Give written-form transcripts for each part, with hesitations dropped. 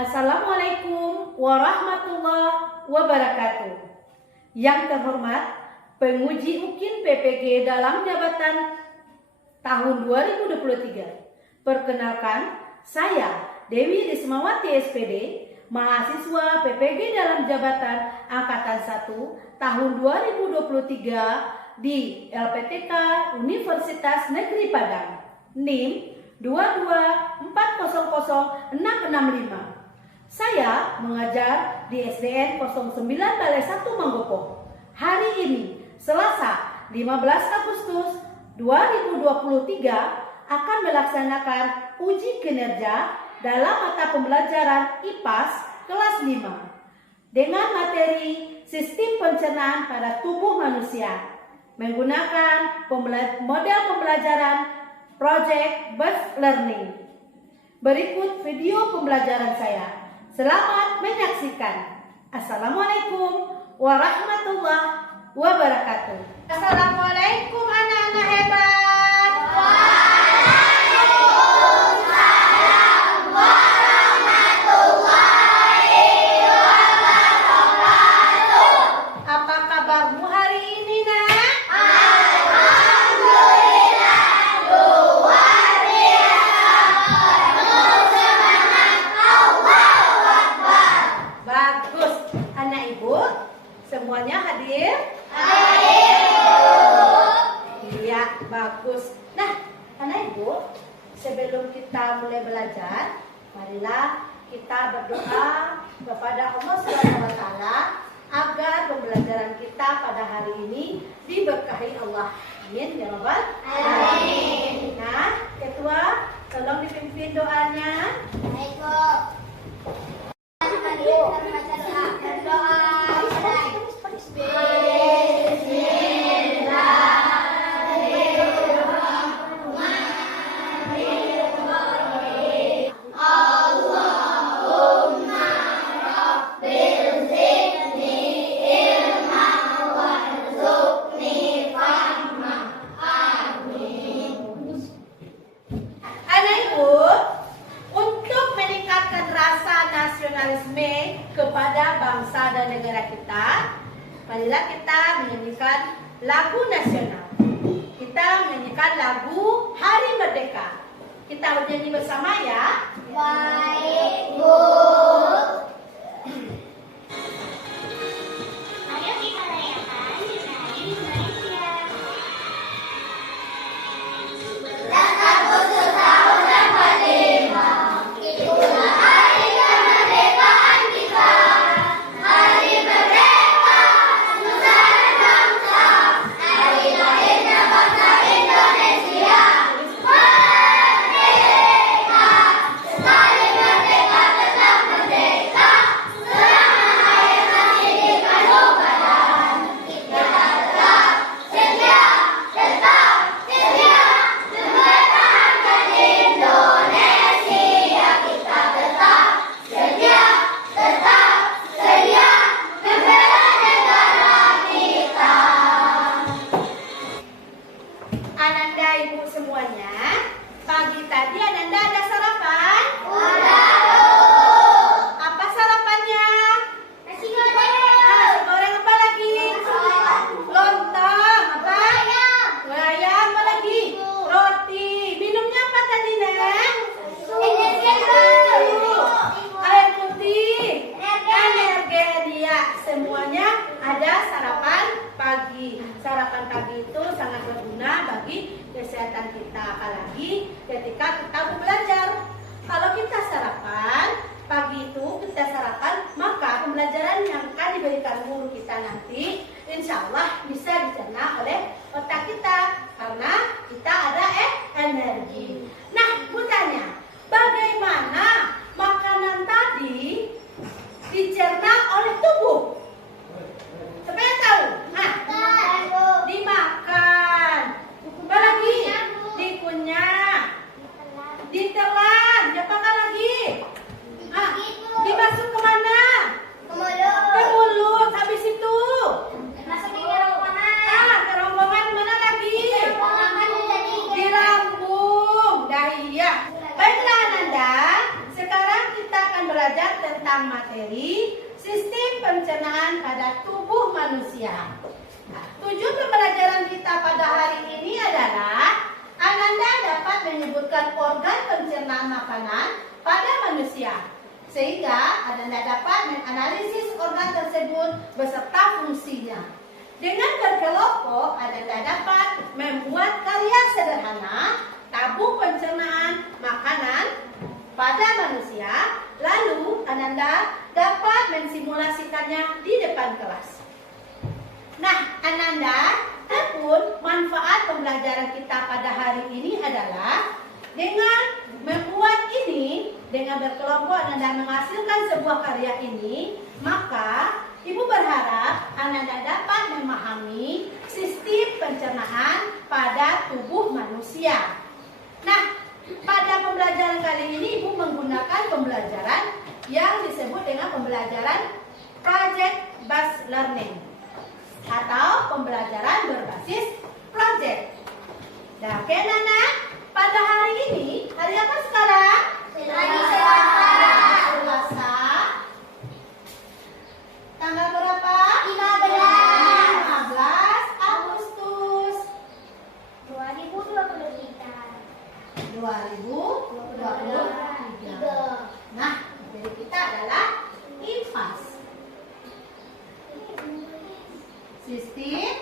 Assalamualaikum warahmatullahi wabarakatuh. Yang terhormat penguji UKIN PPG dalam jabatan tahun 2023. Perkenalkan, saya Dewi Rismawati SPD, mahasiswa PPG dalam jabatan Angkatan 1 tahun 2023 di LPTK Universitas Negeri Padang, NIM 224000665. Saya mengajar di SDN 09 Balai 1 Manggopo. Hari ini, Selasa 15 Agustus 2023, akan melaksanakan uji kinerja dalam mata pembelajaran IPAS kelas 5 dengan materi Sistem Pencernaan pada Tubuh Manusia menggunakan model pembelajaran Project Based Learning. Berikut video pembelajaran saya. Selamat menyaksikan. Assalamualaikum warahmatullahi wabarakatuh. Assalamualaikum anak-anak hebat. Waalaikumsalam warahmatullahi wabarakatuh. Apa kabarmu hari ini, Nak? Alhamdulillah, luar biasa. Penuh semangat. Allahu Akbar. Bagus. Anak Ibu, semuanya hadir? Iya, bagus. Nah, anak Ibu, sebelum kita mulai belajar, marilah kita berdoa kepada Allah SWT agar pembelajaran kita pada hari ini diberkahi Allah. Amin ya Rabbal alamin. Nah, Ketua, tolong dipimpin doanya. Kepada bangsa dan negara kita, marilah kita menyanyikan lagu nasional. Kita menyanyikan lagu Hari Merdeka. Kita bernyanyi bersama ya. Baik, Bu. Ayo kita rayakan Hari Indonesia. 11 Agustus tahun 45. Itulah hari kemerdekaan kita. Hari merdeka, nusa dan bangsa. Hari lahirnya bangsa Indonesia. Merdeka, sekali merdeka tetap merdeka. Selama air masih di kandung badan, kita tetap setia mempertahankan Indonesia. Kita tetap setia membela negara kita. Ananda Ibu semuanya, pagi tadi Ananda ada sarapan? Udah. Apa sarapannya? Nasi goreng. Nasi goreng apa lagi? Lontong. Apa? Ayam. Ayam apa lagi? Roti. Minumnya apa tadi, Neng? Air putih. Energen. Ya, semuanya ada sarapan pagi. Sarapan pagi itu sangat berguna bagi kesehatan kita, apalagi ketika kita mau belajar. Kalau kita sarapan pagi itu, kita sarapan, maka pembelajaran yang akan diberikan guru kita nanti insya Allah bisa dicerna oleh otak kita karena kita ada energi. Nah, Bu tanya, bagaimana makanan tadi dicerna oleh tubuh? Supaya tahu. Nah, dimakan. Apa lagi? Dikunyah. Ditelan. Diapakan lagi? Ah, dimasuk kemana? Ke mulut. Habis itu Masukin ke rombongan. ke rombongan mana lagi? Di lambung. Di lambung. Dah iya. Baiklah Ananda, sekarang kita akan belajar tentang materi sistem pencernaan pada tubuh manusia. Nah, tujuan pembelajaran kita pada hari ini adalah Ananda dapat menyebutkan organ pencernaan makanan pada manusia, sehingga Ananda dapat menganalisis organ tersebut beserta fungsinya. Dengan berkelompok, Ananda dapat membuat karya sederhana tabung pencernaan makanan pada manusia, lalu Ananda dapat mensimulasikannya di depan kelas. Nah, Ananda, adapun manfaat pembelajaran kita pada hari ini adalah dengan membuat ini, dengan berkelompok Ananda menghasilkan sebuah karya ini, maka Ibu berharap Ananda dapat memahami sistem pencernaan pada tubuh manusia. Nah, pada pembelajaran kali ini Ibu menggunakan pembelajaran yang disebut dengan pembelajaran project based learning atau pembelajaran berbasis project. Nah, oke Nana, pada hari ini, hari apa sekarang? Hari Selasa. Selasa. Tanggal berapa? 15 Agustus 2023. 2023. Nah, materi kita adalah IPAS. Sistem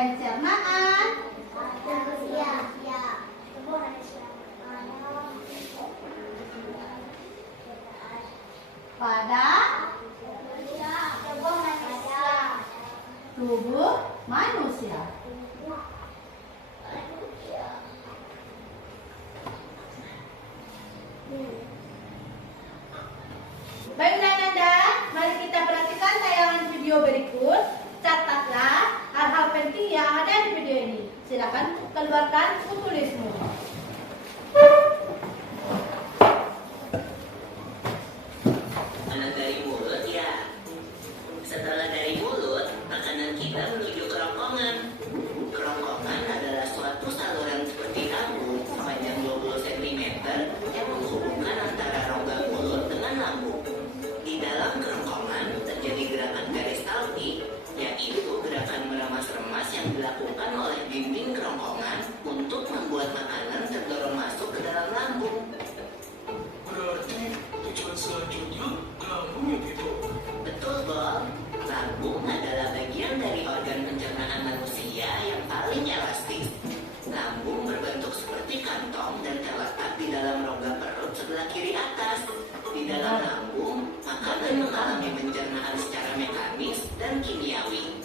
pencernaan pada tubuh manusia. Baiklah Nanda, mari kita perhatikan tayangan video berikut. Catatlah hal-hal penting yang ada di video ini. Silakan keluarkan tulismu. Anak dari mulut ya. Setelah dari mulut, makanan kita menuju kerongkongan. Kerongkongan adalah suatu saluran seperti lambung sepanjang 20 cm yang menghubungkan antara rongga mulut dengan lambung. Di dalam kerongkongan terjadi gerakan peristaltik, yaitu gerakan meremas-remas yang dilakukan oleh dinding kerongkongan untuk membuat makanan terdorong masuk ke dalam lambung. Berarti tujuan selanjutnya ke lambung ya gitu. Betul, Bob. Lambung adalah bagian dari organ pencernaan manusia yang paling elastis. Lambung berbentuk seperti kantong dan terletak di dalam rongga perut sebelah kiri atas. Di dalam lambung, makanan mengalami pencernaan secara mekanis dan kimiawi.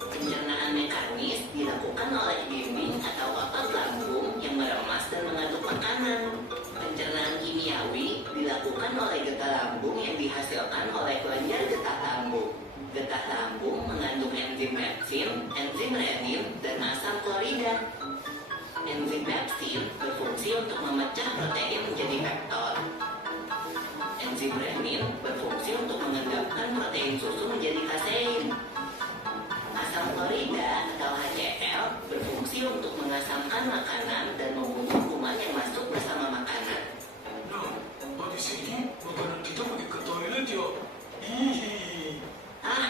Pencernaan mekanis dilakukan oleh dinding atau otot lambung yang meremas dan mengaduk makanan. Pencernaan kimiawi dilakukan oleh getah lambung yang dihasilkan oleh kelenjar getah lambung. Getah lambung mengandung enzim pepsin, enzim renin, dan asam klorida. Enzim pepsin berfungsi untuk memecah protein menjadi peptol. Enzim renin berfungsi untuk mengendapkan protein susu menjadi kasein. Asam klorida atau HCl berfungsi untuk mengasamkan makanan dan membunuh kuman yang masuk bersama makanan. Nah, di sini makanan kita pergi ke toilet ya. Hihi.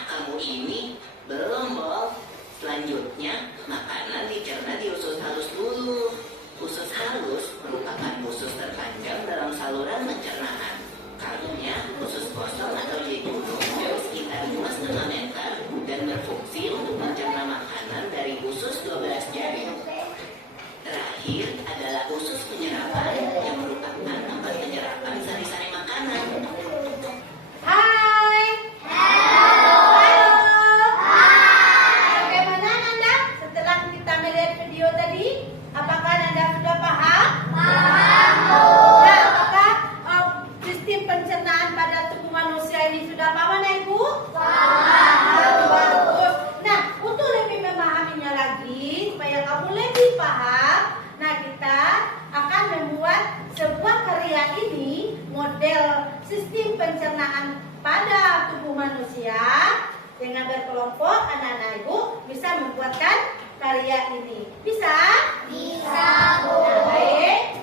Kamu ini belum, Bob. Selanjutnya, makanan dicerna di usus halus dulu. Usus halus merupakan usus terpanjang dalam saluran pencernaan. Karunya usus kosong atau jejunum sekitar 2,5 meter dan berfungsi untuk mencerna makanan dari usus 12 jari. Terakhir adalah usus penyerapan yang merupakan tempat penyerapan sari-sari makanan. Hai. Bagaimana Nanda? Setelah kita melihat video tadi, apakah Nanda sudah paham? Nah, apakah sistem pencernaan pada tubuh manusia ini sudah paham, Ibu? Bagus. Nah, untuk lebih memahaminya lagi, supaya kamu lebih paham, nah kita akan membuat sebuah karya ini, model sistem pencernaan pada tubuh manusia. Dengan berkelompok, anak-anak Ibu bisa membuatkan karya ini. Bisa? Bisa, Bu. Nah, baik.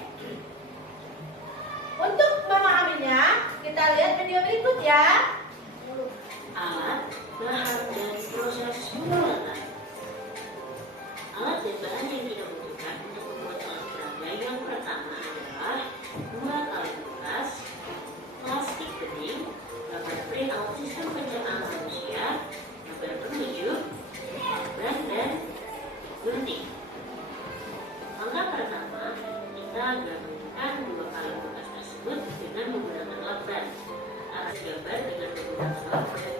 gabungkan dua kaleng bekas tersebut dengan menggunakan lakban. Arah gambar dengan menggunakan lakban.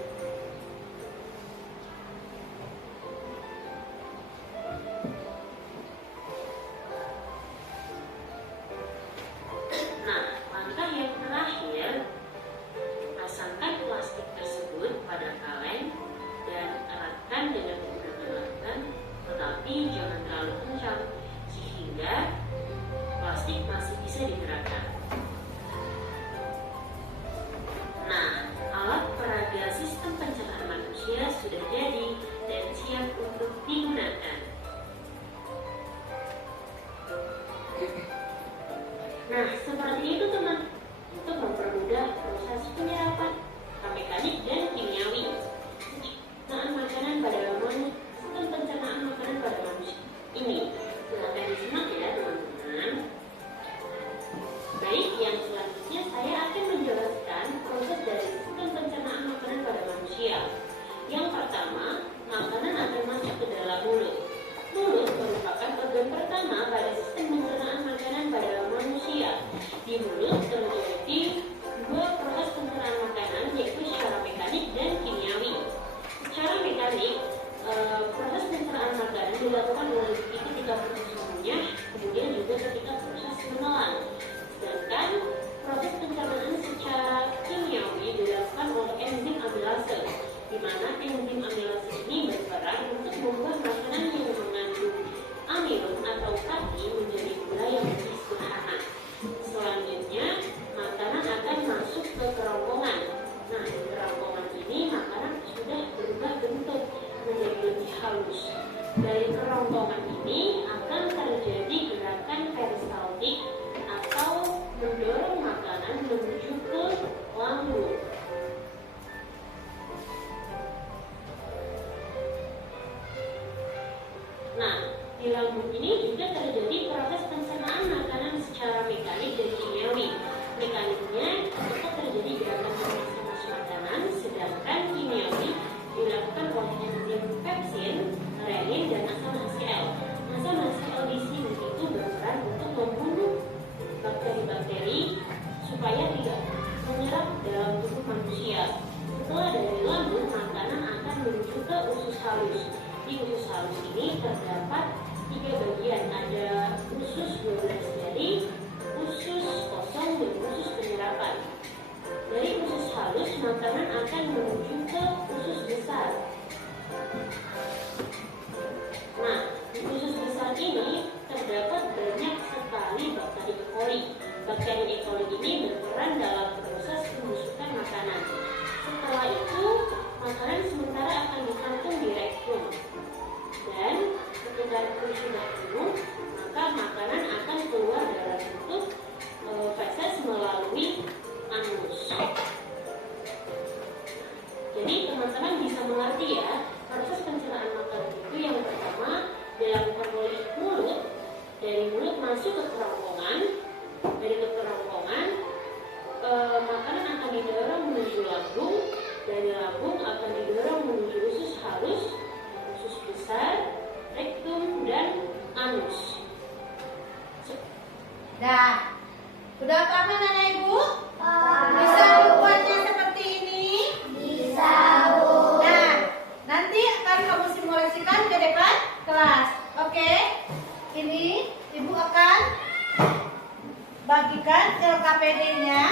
Nah, langkah yang terakhir, pasangkan plastik tersebut pada kaleng dan eratkan dengan menggunakan lakban, tetapi jangan terlalu kencang sehingga plastik masih bisa digerakkan. Nah, alat peraga sistem pencernaan manusia sudah jadi dan siap untuk digunakan. Nah, seperti itu teman, untuk mempermudah proses penyerapan mekanik dan kimiawi pencernaan makanan pada manusia, sistem pencernaan makanan pada manusia ini. Silakan disimak ya teman-teman. Baik, yang selanjutnya saya akan menjelaskan proses dari sistem pencernaan makanan pada manusia. Yang pertama, makanan akan masuk ke dalam mulut. Mulut merupakan organ pertama pada sistem pencernaan makanan pada manusia. Di mulut terjadi dua proses pencernaan makanan, yaitu secara mekanik dan kimiawi. Secara mekanik, proses pencernaan makanan dilakukan oleh ketika proses mengunyah, kemudian juga ketika proses menelan. Sedangkan proses pencernaan secara kimiawi dilakukan oleh enzim amilase, di mana enzim amilase ini berperan untuk membuat makanan yang mengandung amilum atau kati menjadi gula yang lebih sederhana. Selanjutnya, makanan akan masuk ke kerongkongan. Nah, di kerongkongan ini makanan sudah berubah bentuk menjadi lebih halus. Dari kerongkongan ini akan terjadi gerakan peristaltik atau mendorong makanan menuju ke lambung. Nah, di lambung ini juga terjadi proses pencernaan makanan secara mekanik dan kimiawi. Mekaniknya tetap terjadi gerakan fermentasi makanan, sedangkan kimiawi dilakukan oleh enzim pepsin, renin, dan asam HCl. Asam HCl di sini itu berperan untuk membunuh bakteri-bakteri supaya tidak menyerap dalam tubuh manusia. Setelah dari lambung, makanan akan menuju ke usus halus. Di usus halus ini terdapat 3 bagian, ada usus 12 jari, usus kosong, dan usus penyerapan. Dari usus halus, makanan akan menuju ke usus besar. Nah, di usus besar ini terdapat banyak sekali bakteri E. coli. Bakteri E. coli ini berperan dalam proses pembusukan makanan. Setelah itu, makanan sementara akan ditampung di rektum. Dan ketika rektum sudah penuh, maka makanan akan keluar dalam bentuk feses melalui anus. Jadi teman-teman bisa mengerti ya, proses pencernaan makanan itu yang pertama dilakukan oleh mulut. Dari mulut masuk ke kerongkongan, dari kerongkongan makanan akan didorong menuju lambung, dari lambung akan didorong menuju usus halus, usus besar, rektum, dan anus. Nah, udah paham anak ibu? Bisa membuatnya seperti ini? Bisa, Bu. Nah, nanti akan kamu simulasikan ke depan kelas. Oke? Ini ibu akan bagikan LKPD-nya.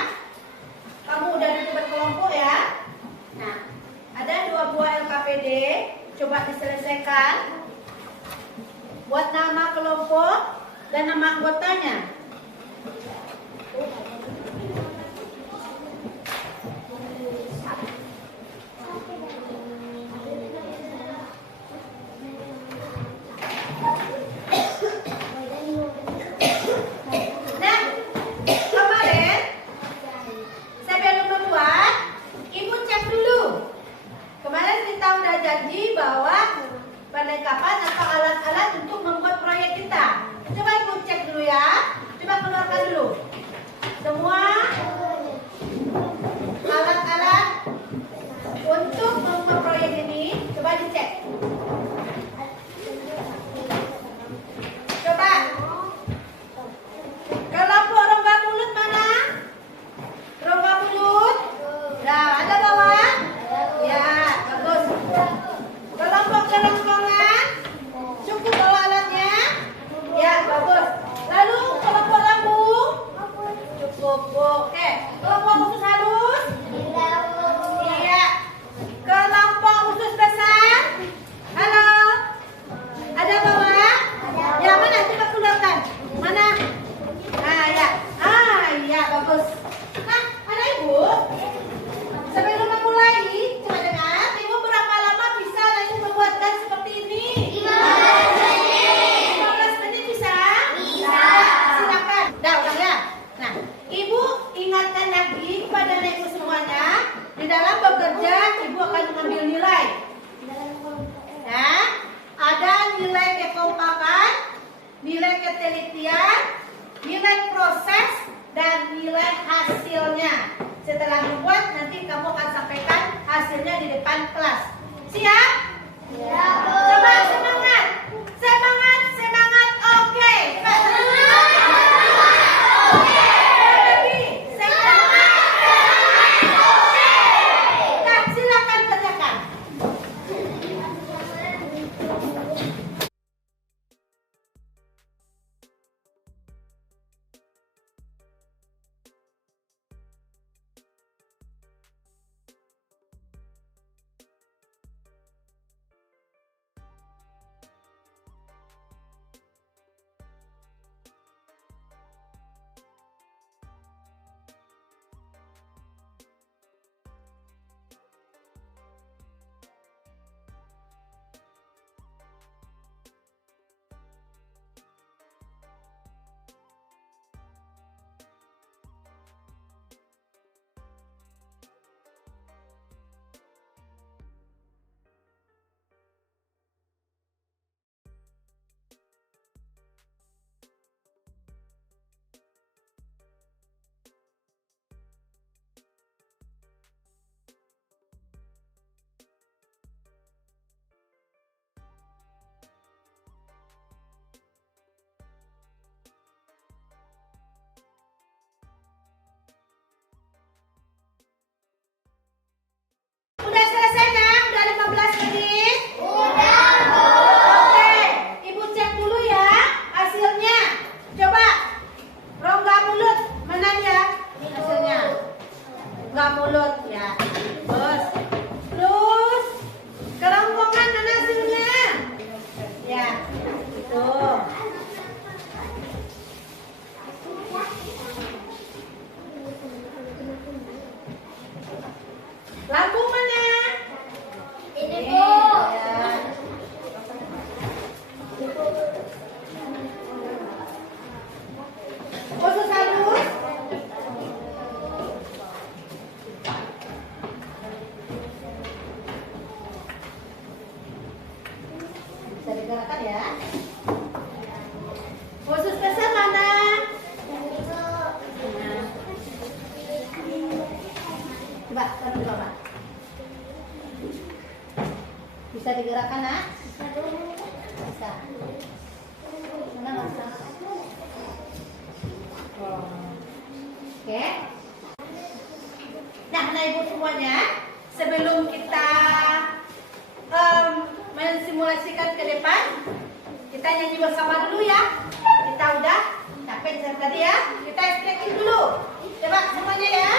Kamu udah dibuat kelompok ya? Nah, ada 2 buah LKPD. Coba diselesaikan. Buat nama kelompok dan nama anggotanya. Nah, kemarin sebelum membuat, ibu cek dulu. Kemarin kita udah janji bahwa perlengkapan atau alat-alat untuk membuat proyek kita. Coba ibu cek dulu ya. Mana? Nah, ya. Iya, bagus. Nah, mana Ibu? Sebelum memulai, coba dengar. Ibu berapa lama bisa Ibu membuatkan seperti ini? 15 menit bisa? Bisa. Silakan. Udah ya. Nah, Ibu ingatkan lagi kepada Ibu semuanya, di dalam bekerja Ibu akan mengambil nilai. Ya, ada nilai kekompakan, nilai ketelitian, nilai proses, dan nilai hasilnya. Setelah dibuat, nanti kamu akan sampaikan hasilnya di depan kelas. Siap? Ya, Bu. Coba semangat. Semangat, semangat. Oke. Coba semangat. Oke. Lebih. Semangat. Oke. Nah, silakan kerjakan. Udah selesai nak? Udah 15 menit? Udah, Bu. Oke, Ibu cek dulu ya hasilnya. Coba rongga mulut mana dia hasilnya? Rongga mulut ya. Terus kerongkongan mana hasilnya? Ya, itu. Lambung mana? Ini, Bu. Ya. Usus halus. Bisa digerakkan ya. Usus besar mana? Coba, taruh di bawah. Bisa digerakkan, nak? Bisa. Mana nggak bisa? Oh. Oke. Nah, Ibu semuanya, sebelum kita mensimulasikan ke depan, kita nyanyi bersama dulu ya. Kita udah capek tadi ya. Kita stretching dulu. Coba semuanya ya.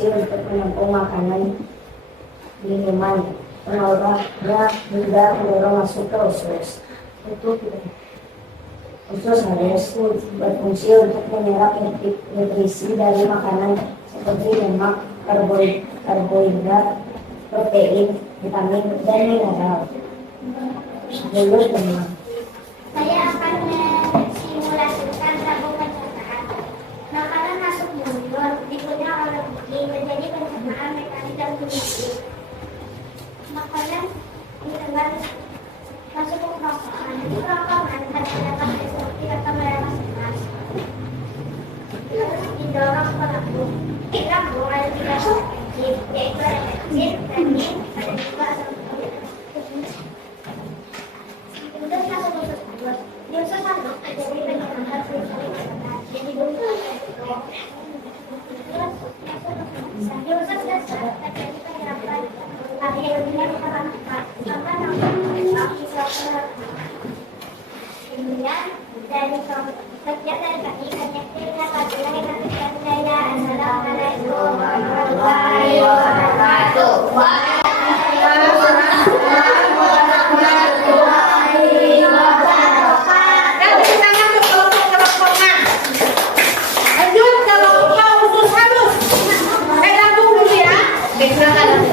berfungsi untuk menampung makanan, minuman, penolak, juga mendorong masuk ke usus. Usus harus berfungsi untuk menyerap nutrisi dari makanan seperti lemak, karbohidrat, protein, vitamin, dan mineral. Mulut lemak. Saya akan mensimulasikan tabung pencernaan. Makanan masuk mulut, dikunyah oleh gigi, menjadi pencernaan mekanik dan kimia. Makanan ditelan masuk ke kerongkongan. Di kerongkongan terdapat seperti atau melepas panas. Terus didorong ke lambung. Di lambung ada 3 enzim, yaitu enzim, renin, dan juga asam folik. Terus masuk ke usus halus. Di usus halus terjadi pencernaan fungsi dasar. Jadi bukan terus masuk ke usus. Di usus dasar terjadi penyerapan akhirnya bermanfaat serta kemudian dari kerja dari kaki penyakitnya pada saya assalamualaikum warahmatullahi wabarakatuh. Kasih tangan untuk kelompok-kelompokan. Lanjut kelompok usus halus. Langsung dulu ya. Silakan.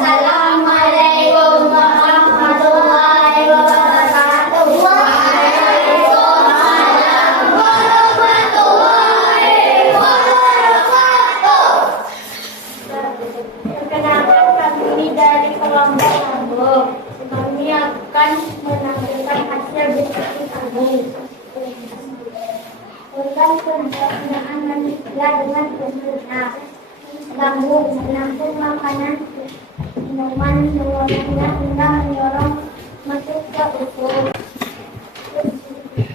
Assalamualaikum warahmatullahi wabarakatuh. Waalaikumsalam warahmatullahi wabarakatuh. Perkenalkan kami dari kelompok lambung. Kami akan menampilkan hasil diskusi kami tentang pencernaan manusia dengan sempurna. Lambung menampung makanan, minuman, semuanya hingga mendorong masuk ke usus.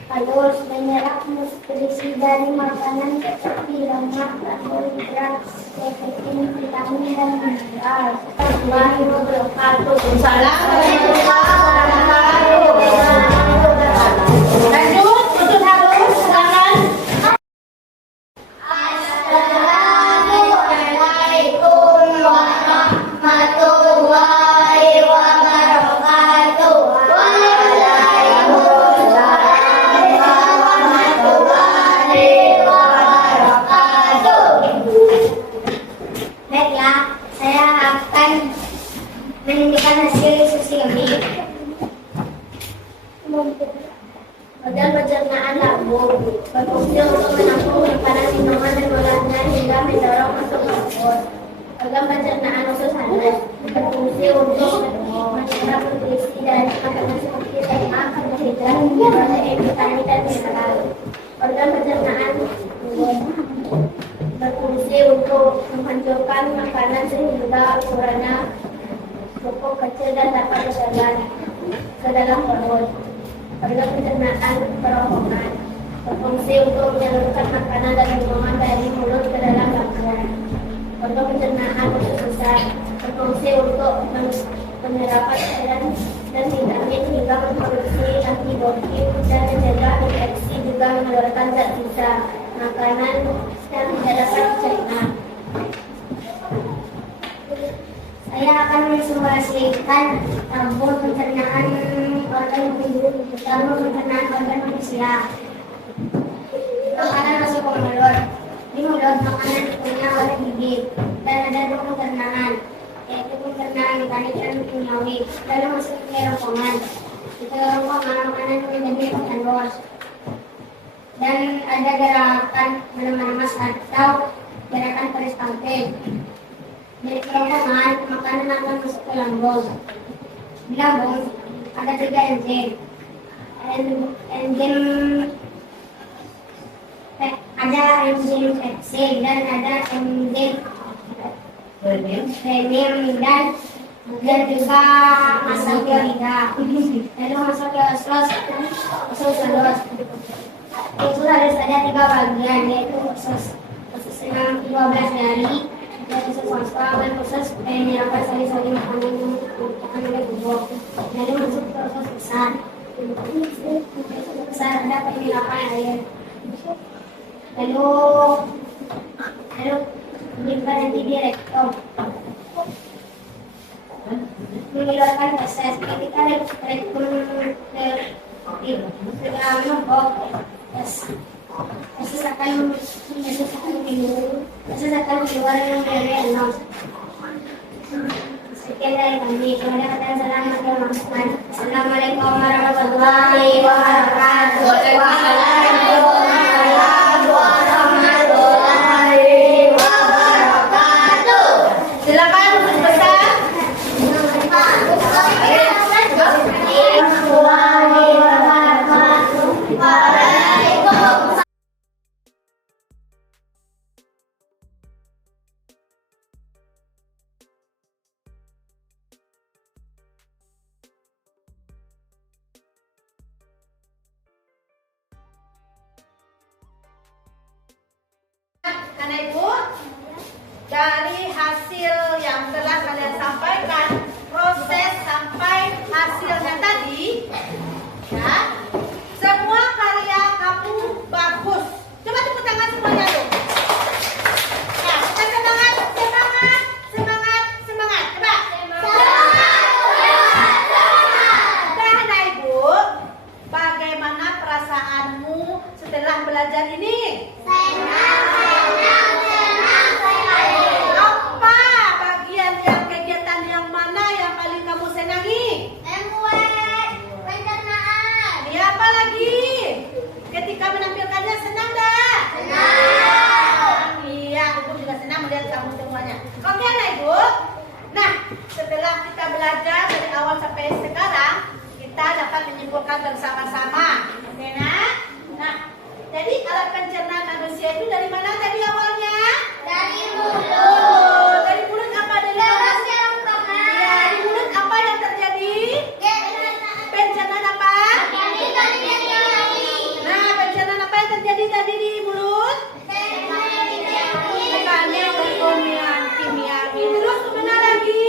Halus menyerap nutrisi dari makanan seperti lemak, karbohidrat, protein, vitamin, dan mineral. Warahmatullahi wabarakatuh. Lanjut usus halus. Silakan. Assalamualaikum warahmatullahi wabarakatuh. Waalaikumsalam warahmatullahi wabarakatuh. Baiklah, saya akan menunjukkan hasil diskusi kami. Organ pencernaan lambung berfungsi untuk menampung makanan, minuman, dan mengolahnya hingga mendorong masuk ke usus. Organ pencernaan usus halus berfungsi untuk menyerap nutrisi dari makanan seperti lemak, karbohidrat, protein, vitamin, dan mineral. Organ pencernaan berfungsi untuk menghancurkan makanan sehingga ukurannya cukup kecil dan dapat berjalan ke dalam perut. Organ pencernaan kerongkongan berfungsi untuk menyalurkan makanan dan minuman dari mulut ke dalam lambung. Organ pencernaan usus besar berfungsi untuk penyerapan cairan dan vitamin hingga memproduksi antibodi dan mencegah infeksi, juga mengeluarkan zat sisa makanan yang tidak dapat dicerna. Saya akan mensimulasikan lambung pencernaan organ manusia. Makanan masuk ke mulut. Di mulut makanan dikunyah oleh gigi dan ada 2 pencernaan, yaitu pencernaan mekanik dan kimiawi. Lalu masuk ke kerongkongan. Di kerongkongan makanan menjadi pencernaan dan ada gerakan menemas atau gerakan peristaltik. Dari kerongkongan makanan akan masuk ke lambung. Di lambung ada 3 enzim. Ada enzim pepsin dan ada enzim renin dan juga masuk ke lidah. Lalu masuk ke usus halus. Usus halus ada 3 bagian, yaitu usus yang 12 jari, dan usus waspa dan usus penyerapan sari-sari makanan yang dibutuhkan oleh tubuh. Lalu masuk ke usus besar. Usus besar ada penyerapan air. Lalu Lalu berhenti di rektum. Mengeluarkan proses ketika rektum sudah membok, proses akan keluar dari enam. Sekian dari kami. Kemudian dan selamat yang maksudkan. Assalamualaikum warahmatullahi wabarakatuh. Waalaikumsalam warahmatullahi wabarakatuh. Silakan untuk besar. Warahmatullahi wabarakatuh. Waalaikumsalam. Karena Ibu, dari hasil yang telah kalian sampaikan, proses sampai hasilnya tadi, ya, semua karya kamu bagus. Coba tepuk tangan semuanya dulu. Ya, kita semangat, semangat, semangat, semangat. Coba. Nah, Ibu, bagaimana perasaanmu setelah belajar ini? Apa bagian yang kegiatan yang mana yang paling kamu senangi? Pencernaan. Iya, apa lagi? Ketika menampilkannya senang dah? Senang. Iya, Ibu juga senang melihat kamu semuanya. Oke lah Ibu. Nah, setelah kita belajar dari awal sampai sekarang, kita dapat menyimpulkan bersama-sama. Oke, nah, jadi alat pencernaan manusia itu dari mana tadi awalnya? Dari Oh, mulut. dari mulut apa dari Terus mulut? yang Ya, pertama. di mulut apa yang terjadi? Pencernaan apa? Nah, pencernaan apa yang terjadi tadi di mulut? Makanya berkomian kimiawi. Terus kemana lagi?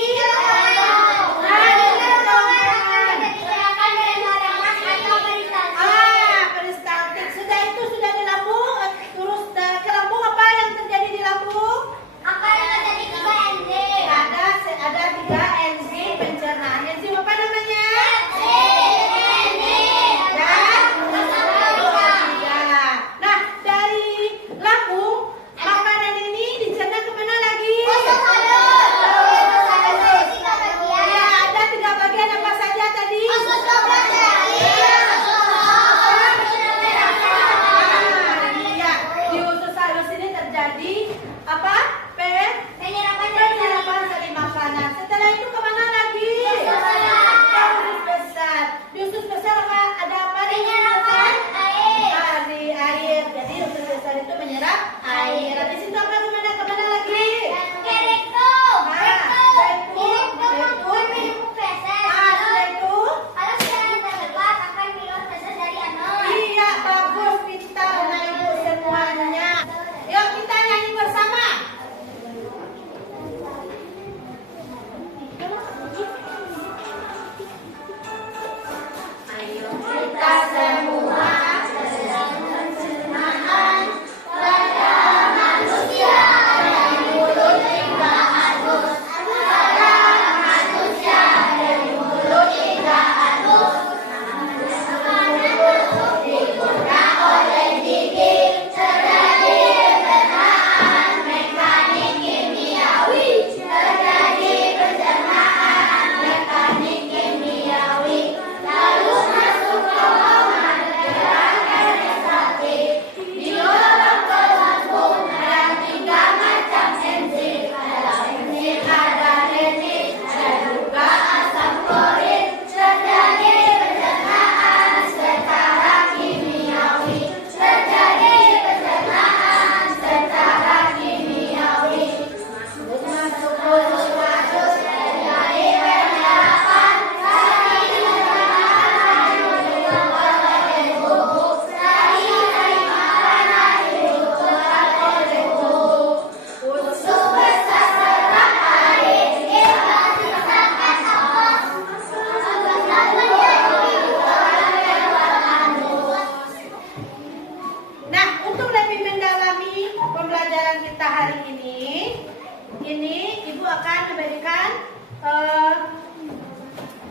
Peristaltik. Sudah itu sudah di lambung. Terus ke lambung apa yang terjadi di lambung?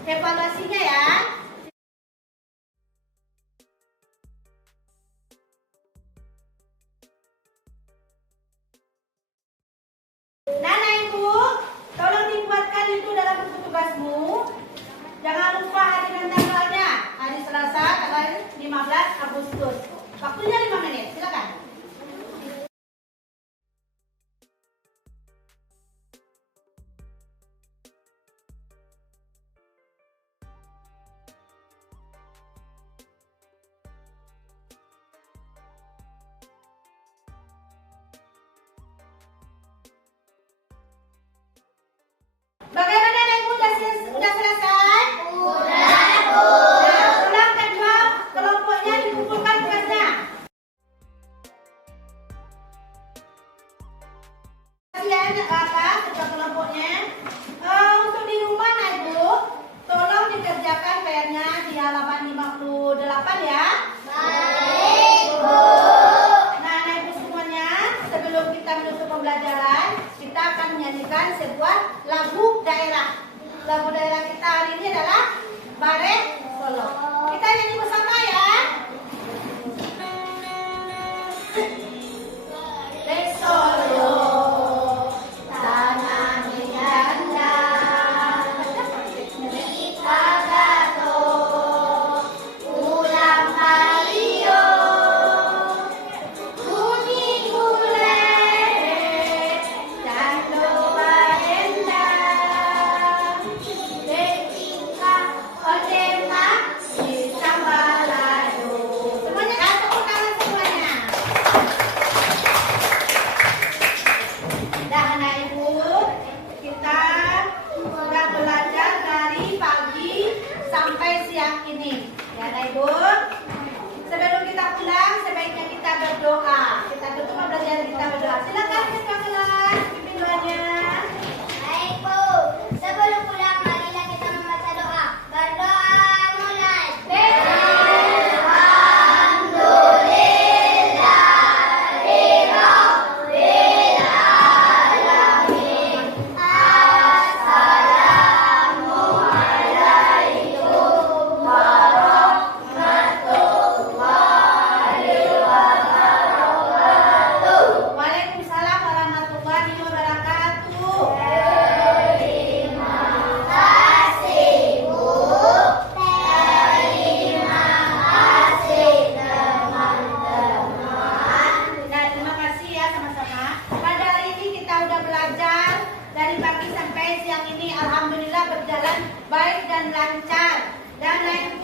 evaluasinya ya. Nana Ibu, tolong dibuatkan itu dalam buku tugasmu. Jangan lupa hari dan tanggalnya. Hari Selasa tanggal 15 Agustus. Waktunya 5 menit, silakan. Bagaimana Nana Ibu, sudah selesai? Sudah, Bu. Nah, tolong kedua kelompoknya dikumpulkan tugasnya. Kalian kedua kelompoknya untuk di rumah Nana Ibu, tolong dikerjakan PR-nya di halaman 58 ya. Baik, Bu. Nah, Nana Ibu semuanya, sebelum kita menutup pembelajaran, kita akan menyanyikan sebuah lagu daerah. Lagu daerah kita hari ini adalah Bareh Solo. Kita nyanyi bersama ya. Bareh Solo, tanah indah, kita gato, ulang Mario, kuning gulai, dan doa endah, betingkah odema di sambalado. Semuanya tepuk tangan semuanya. Dah anak ibu, kita sudah belajar dari pagi sampai siang ini. Ya anak ibu, sebelum kita pulang sebaiknya kita berdoa. Kita tutup pembelajaran kita berdoa. Silakan ketua kelas pimpin doanya. Baik, Bu. Sebelum pulang, marilah kita membaca doa. Berdoa mulai. Waalaikumsalam warahmatullahi wabarakatuh. Nah, terima kasih ya sama-sama. Pada hari ini kita udah belajar dari pagi sampai siang ini, alhamdulillah berjalan baik dan lancar. Dan lain